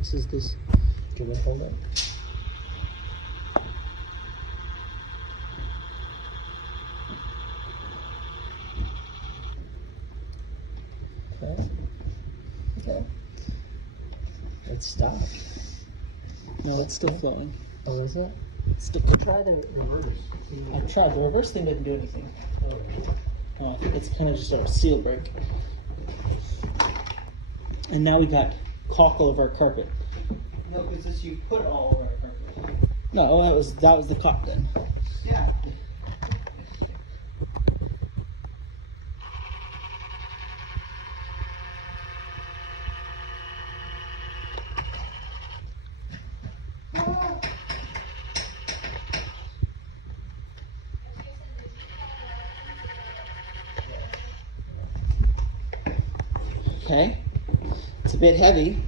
This is this. Do you want to hold it? Okay. Okay. It stopped. No, it's still flowing. Oh, is it? It's still. Try the reverse. I tried. The reverse thing didn't do anything. I think it's kind of just a seal break. And now we got caulk all over our carpet. No, because this you put all over our carpet. No, that was the caulk then. Yeah. Okay. It's a bit heavy.